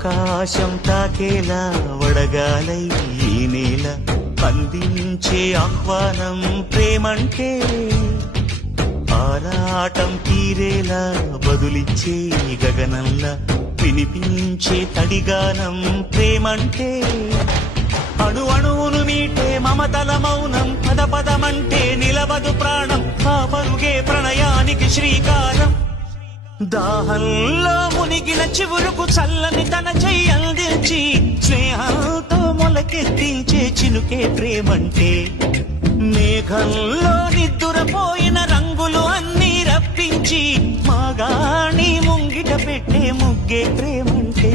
ఆకాశం తాకేలా వడగాలై ఈ నేల అందించే ఆహ్వానం ప్రేమంటే ఆరాటం తీరేలా బదులిచ్చే గగనంలా వినిపించే తడిగానం ప్రేమంటే అణు అణువును మీటే మమతల మౌనం పద పదమంటే నిలవదు ప్రాణం ఆ పరుగే ప్రణయానికి శ్రీకారం దాహంలో మునిగిన చివురుకు చల్లని తన చెయ్యందించి స్నేహంతో మొలకెత్తించే చినుకే ప్రేమంటే మేఘంలో నిద్దురపోయిన రంగులు అన్నీ రప్పించి మాగాణి ముంగిట పెట్టే ముగ్గే ప్రేమంటే